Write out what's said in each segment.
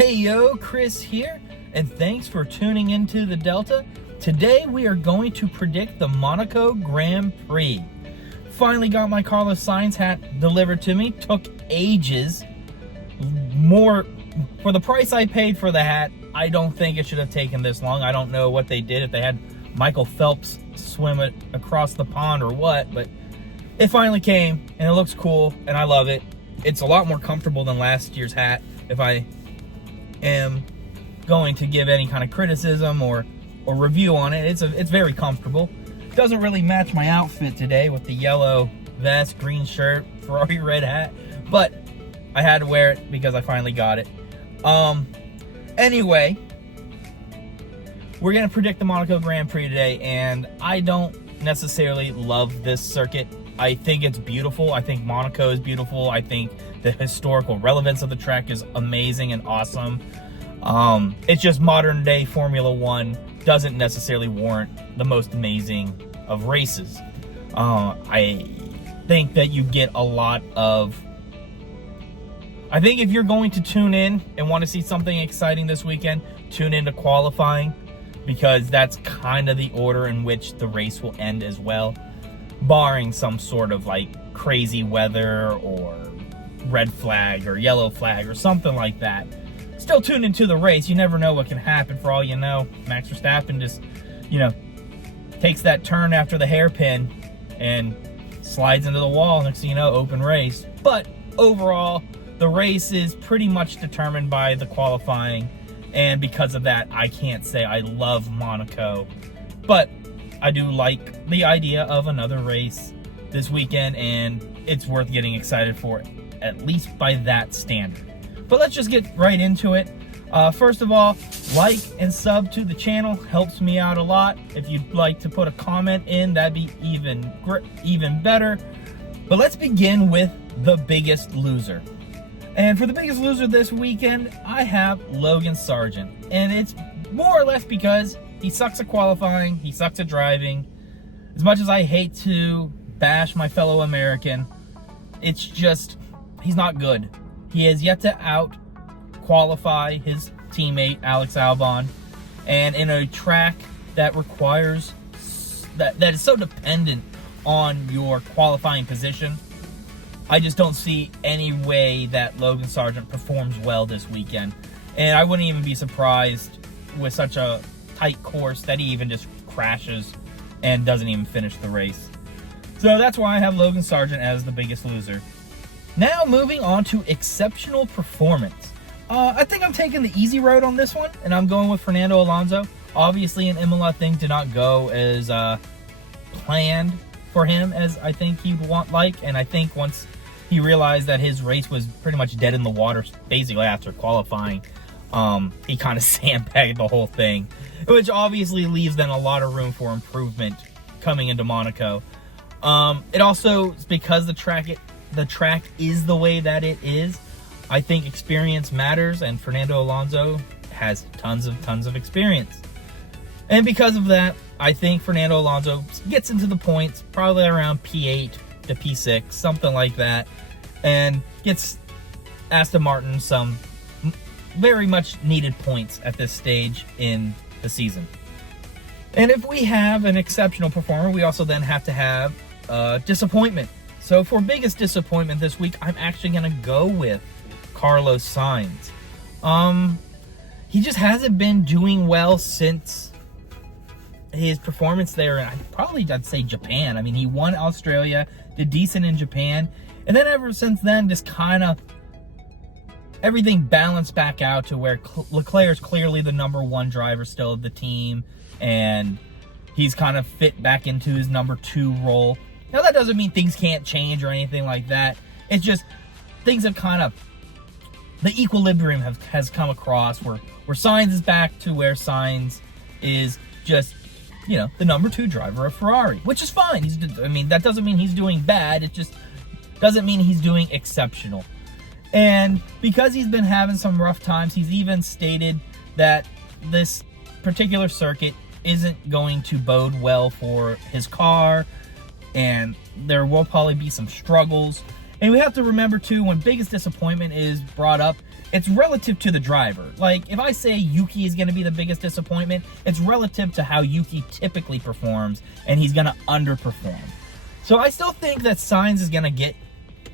Hey yo, Chris here, and thanks for tuning into the Delta. Today we are going to predict the Monaco Grand Prix. Finally got my Carlos Sainz hat delivered to me. Took ages. More for the price I paid for the hat. I don't think it should have taken this long. I don't know what they did, if they had Michael Phelps swim it across the pond or what, but it finally came and it looks cool and I love it. It's a lot more comfortable than last year's hat. If I am going to give any kind of criticism or review on it, it's very comfortable. Doesn't really match my outfit today with the yellow vest, green shirt, Ferrari red hat, but I had to wear it because I finally got it. Anyway, we're gonna predict the Monaco Grand Prix today, and I don't necessarily love this circuit. I think it's beautiful. I think Monaco is beautiful. I think the historical relevance of the track is amazing and awesome. It's just modern day Formula One doesn't necessarily warrant the most amazing of races. I think that you get a lot of... I think if you're going to tune in and want to see something exciting this weekend, tune into qualifying, because that's kind of the order in which the race will end as well, barring some sort of like crazy weather or red flag or yellow flag or something like that. Still tune into the race. You never know what can happen. For all you know, Max Verstappen just, takes that turn after the hairpin and slides into the wall. Next thing you know, open race. But overall, the race is pretty much determined by the qualifying, and because of that, I can't say I love Monaco, but I do like the idea of another race this weekend, and it's worth getting excited for, at least by that standard. But let's just get right into it. First of all, like and sub to the channel, helps me out a lot. If you'd like to put a comment in, that'd be even better. But let's begin with the biggest loser. And for the biggest loser this weekend, I have Logan Sargent. And it's more or less because he sucks at qualifying, he sucks at driving. As much as I hate to bash my fellow American, it's just, he's not good. He has yet to out-qualify his teammate, Alex Albon. And in a track that requires, that is so dependent on your qualifying position, I just don't see any way that Logan Sargent performs well this weekend. And I wouldn't even be surprised with such a tight course that he even just crashes and doesn't even finish the race. So that's why I have Logan Sargent as the biggest loser. Now moving on to exceptional performance. I think I'm taking the easy road on this one, and I'm going with Fernando Alonso. Obviously in Imola, things did not go as planned for him as I think he'd like, and I think once he realized that his race was pretty much dead in the water basically after qualifying, he kind of sandbagged the whole thing, which obviously leaves then a lot of room for improvement coming into Monaco. It also is because the track is the way that it is. I think experience matters, and Fernando Alonso has tons of experience. And because of that, I think Fernando Alonso gets into the points probably around P8 to P6, something like that, and gets Aston Martin some very much needed points at this stage in the season. And if we have an exceptional performer, we also then have to have disappointment. So for biggest disappointment this week, I'm actually going to go with Carlos Sainz. He just hasn't been doing well since his performance there, and I'd say Japan. I mean, he won Australia, did decent in Japan, and then ever since then, just kind of everything balanced back out to where Leclerc is clearly the number one driver still of the team, and he's kind of fit back into his number 2 role. Now, that doesn't mean things can't change or anything like that. It's just things have kind of, the equilibrium has come across where Sainz is back to where Sainz is just, the number 2 driver of Ferrari, which is fine. That doesn't mean he's doing bad. It just doesn't mean he's doing exceptional. And because he's been having some rough times, he's even stated that this particular circuit isn't going to bode well for his car, and there will probably be some struggles. And we have to remember too, when biggest disappointment is brought up, it's relative to the driver. Like, if I say Yuki is going to be the biggest disappointment, it's relative to how Yuki typically performs, and he's going to underperform. So I still think that Sainz is going to get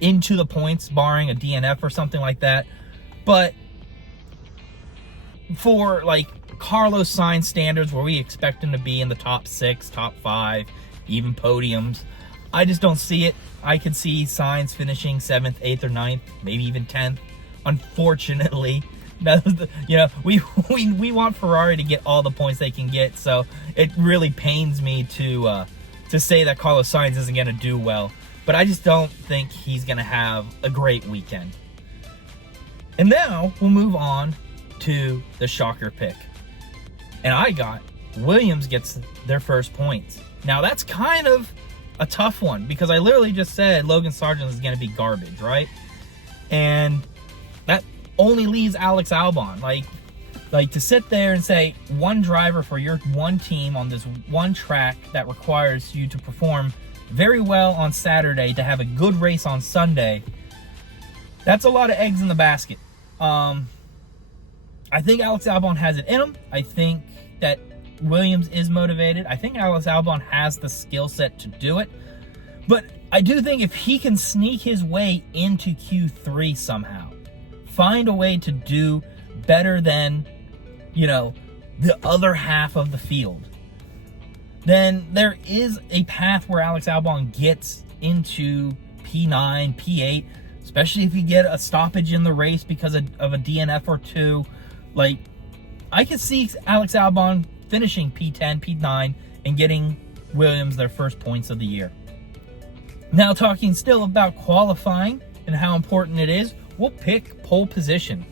into the points, barring a DNF or something like that. But for, like, Carlos Sainz standards, where we expect him to be in the top 6, top 5, even podiums, I just don't see it. I could see Sainz finishing 7th, 8th, or 9th, maybe even 10th. Unfortunately, we want Ferrari to get all the points they can get, so it really pains me to say that Carlos Sainz isn't going to do well. But I just don't think he's going to have a great weekend. And now we'll move on to the shocker pick. And I got Williams gets their first points. Now that's kind of a tough one, because I literally just said Logan Sargent is going to be garbage, right? And that only leaves Alex Albon. Like to sit there and say one driver for your one team on this one track that requires you to perform very well on Saturday to have a good race on Sunday, that's a lot of eggs in the basket. I think Alex Albon has it in him. I think that Williams is motivated. I think Alex Albon has the skill set to do it. But I do think if he can sneak his way into Q3 somehow, find a way to do better than, the other half of the field, then there is a path where Alex Albon gets into P9, P8, especially if you get a stoppage in the race because of a DNF or two. Like, I could see Alex Albon finishing P10, P9, and getting Williams their first points of the year. Now, talking still about qualifying and how important it is, we'll pick pole position.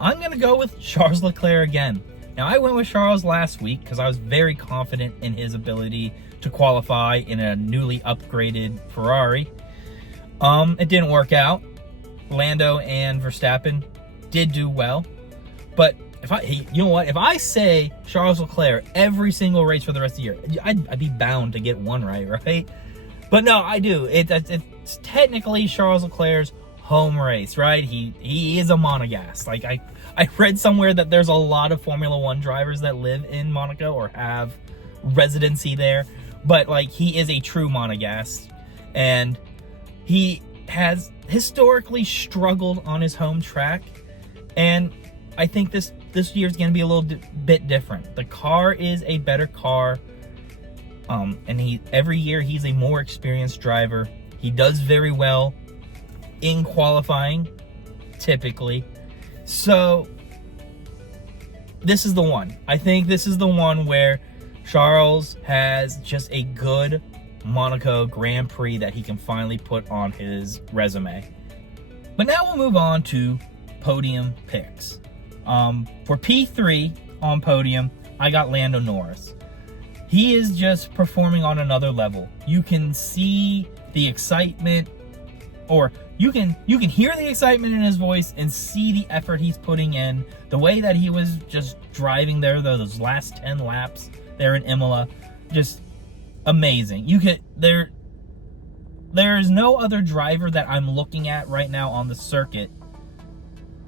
I'm going to go with Charles Leclerc again. Now, I went with Charles last week because I was very confident in his ability to qualify in a newly upgraded Ferrari. It didn't work out. Lando and Verstappen did do well. But if I say Charles Leclerc every single race for the rest of the year, I'd be bound to get one right? But no, I do. It's technically Charles Leclerc's home race, right? He is a monegasque. Like, I read somewhere that there's a lot of Formula One drivers that live in Monaco or have residency there, but like, he is a true monegasque, and he has historically struggled on his home track, and I think this year's going to be a little bit different. The car is a better car, and every year he's a more experienced driver. He does very well in qualifying, typically. So this is the one. I think this is the one where Charles has just a good Monaco Grand Prix that he can finally put on his resume. But now we'll move on to podium picks. For P3 on podium, I got Lando Norris. He is just performing on another level. You can see the excitement, or you can hear the excitement in his voice and see the effort he's putting in. The way that he was just driving there, those last 10 laps there in Imola, just amazing. There is no other driver that I'm looking at right now on the circuit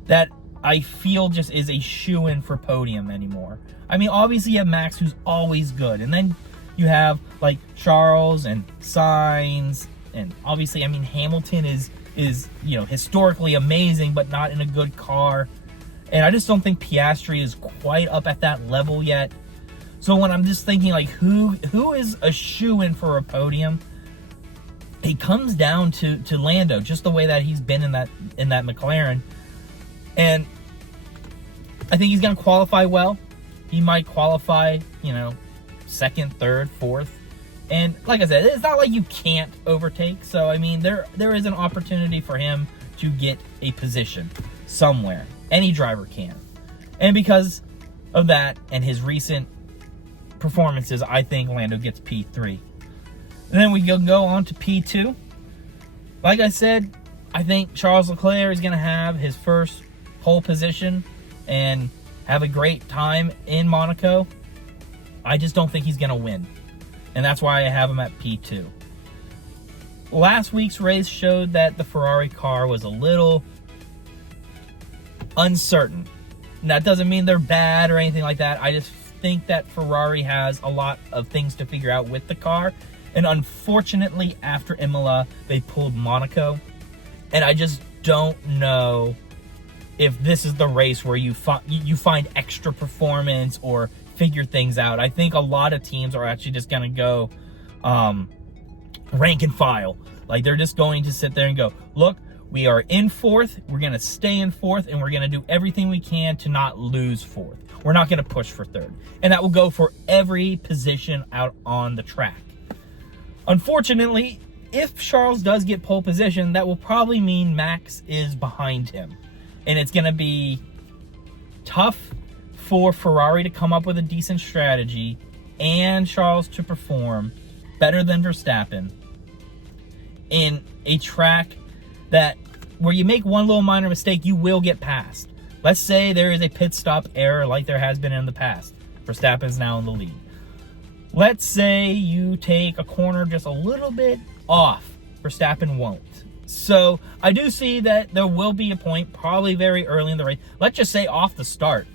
that I feel just is a shoo-in for podium anymore. I mean, obviously you have Max, who's always good, and then you have like Charles and Sainz, and obviously, I mean, Hamilton is historically amazing, but not in a good car. And I just don't think Piastri is quite up at that level yet. So when I'm just thinking, like, who is a shoo-in for a podium, it comes down to Lando, just the way that he's been in that McLaren. And I think he's going to qualify well. He might qualify, second, third, fourth. And like I said, it's not like you can't overtake. So, I mean, there is an opportunity for him to get a position somewhere. Any driver can. And because of that and his recent performances, I think Lando gets P3. And then we go on to P2. Like I said, I think Charles Leclerc is going to have his first pole position and have a great time in Monaco. I just don't think he's going to win. And that's why I have him at P2. last week's race showed that the Ferrari car was a little uncertain. And that doesn't mean they're bad or anything like that. I just think that Ferrari has a lot of things to figure out with the car. And unfortunately, after Imola, they pulled Monaco. And I just don't know if this is the race where you find extra performance or figure things out. I think a lot of teams are actually just going to go rank and file. Like, they're just going to sit there and go, look, we are in fourth, we're going to stay in fourth, and we're going to do everything we can to not lose fourth. We're not going to push for third. And that will go for every position out on the track. Unfortunately, if Charles does get pole position, that will probably mean Max is behind him. And it's going to be tough for Ferrari to come up with a decent strategy and Charles to perform better than Verstappen in a track that where you make one little minor mistake, you will get passed. Let's say there is a pit stop error like there has been in the past. Verstappen's now in the lead. Let's say you take a corner just a little bit off. Verstappen won't. So I do see that there will be a point, probably very early in the race. Let's just say off the start.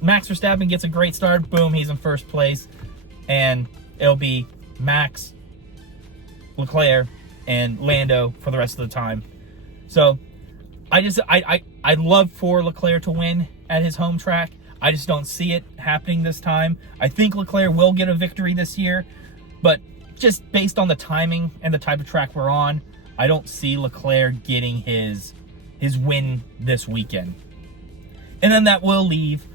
Max Verstappen gets a great start. Boom, he's in first place. And it'll be Max, Leclerc, and Lando for the rest of the time. So I'd love for Leclerc to win at his home track. I just don't see it happening this time. I think Leclerc will get a victory this year, but just based on the timing and the type of track we're on, I don't see Leclerc getting his win this weekend. And then that will leave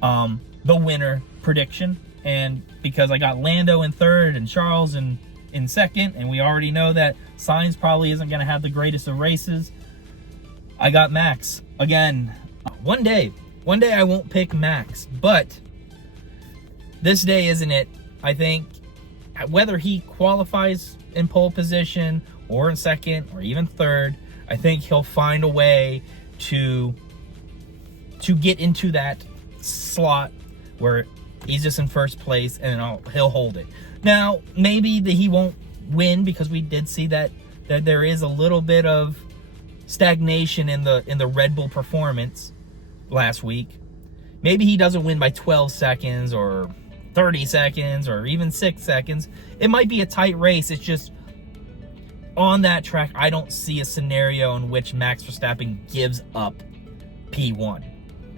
the winner prediction. And because I got Lando in third and Charles in second, and we already know that Sainz probably isn't going to have the greatest of races, I got Max. Again, one day I won't pick Max, but this day isn't it. I think whether he qualifies in pole position or in second or even third, I think he'll find a way to get into that slot where he's just in first place and he'll hold it. Now, maybe he won't win because we did see that there is a little bit of stagnation in the Red Bull performance last week. Maybe he doesn't win by 12 seconds or 30 seconds or even 6 seconds. It might be a tight race. It's just on that track, I don't see a scenario in which Max Verstappen gives up P1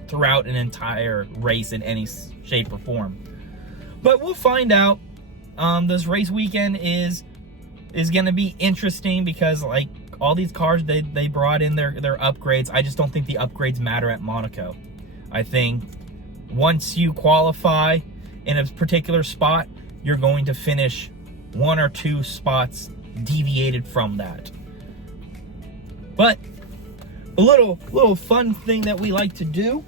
throughout an entire race in any shape or form. But we'll find out. This race weekend is going to be interesting because, like, all these cars, they brought in their upgrades. I just don't think the upgrades matter at Monaco. I think once you qualify in a particular spot, you're going to finish 1 or 2 spots deviated from that. But a little fun thing that we like to do,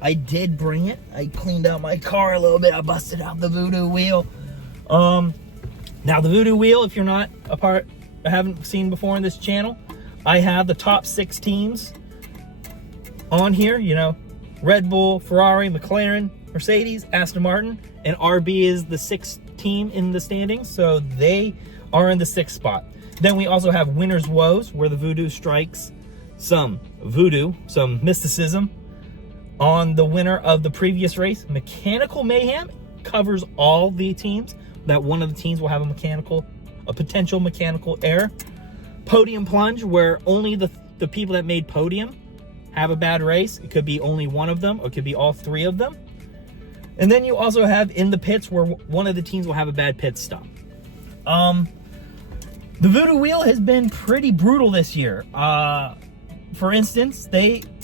I did bring it. I cleaned out my car a little bit. I busted out the Voodoo wheel. Now the Voodoo wheel, if you're not haven't seen before in this channel, I have the top 6 teams on here. You know, Red Bull, Ferrari, McLaren, Mercedes, Aston Martin, and RB is the 6th team in the standings, so they are in the 6th spot. Then we also have Winner's Woes, where the Voodoo strikes some voodoo, some mysticism on the winner of the previous race. Mechanical Mayhem covers all the teams, that one of the teams will have a potential mechanical error. Podium Plunge, where only the people that made podium have a bad race. It could be only one of them, or it could be all 3 of them. And then you also have In the Pits, where one of the teams will have a bad pit stop. The Voodoo wheel has been pretty brutal this year. For instance,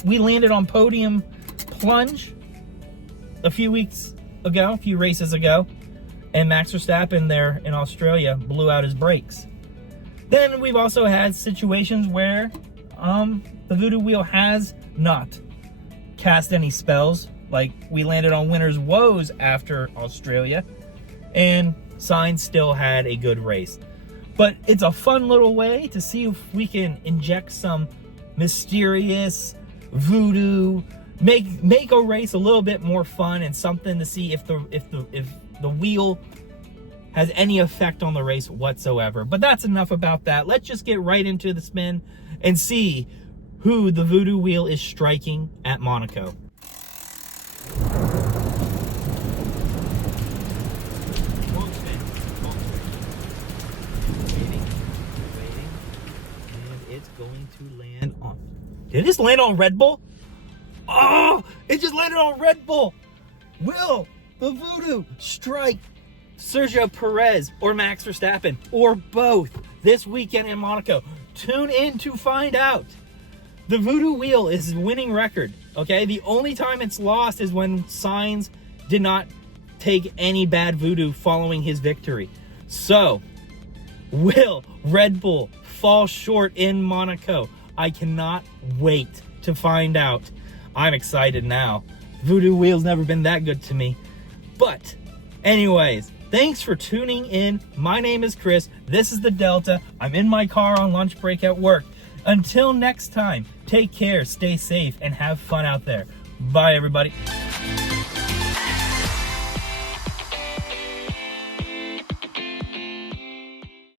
we landed on Podium Plunge a few races ago, and Max Verstappen there in Australia blew out his brakes. Then we've also had situations where the Voodoo wheel has not cast any spells. Like, we landed on Winner's Woes after Australia, and Sainz still had a good race. But it's a fun little way to see if we can inject some mysterious voodoo, make a race a little bit more fun, and something to see if the wheel has any effect on the race whatsoever. But that's enough about that. Let's just get right into the spin and see who the Voodoo wheel is striking at Monaco. It's going to land on... Did it just land on Red Bull? Oh, it just landed on Red Bull. Will the Voodoo strike Sergio Perez or Max Verstappen or both this weekend in Monaco? Tune in to find out. The Voodoo wheel is winning record, okay? The only time it's lost is when Sainz did not take any bad Voodoo following his victory. So, will Red Bull fall short in Monaco? I cannot wait to find out. I'm excited now. Voodoo wheel's never been that good to me. But anyways, thanks for tuning in. My name is Chris. This is the Delta. I'm in my car on lunch break at work. Until next time, take care, stay safe, and have fun out there. Bye, everybody.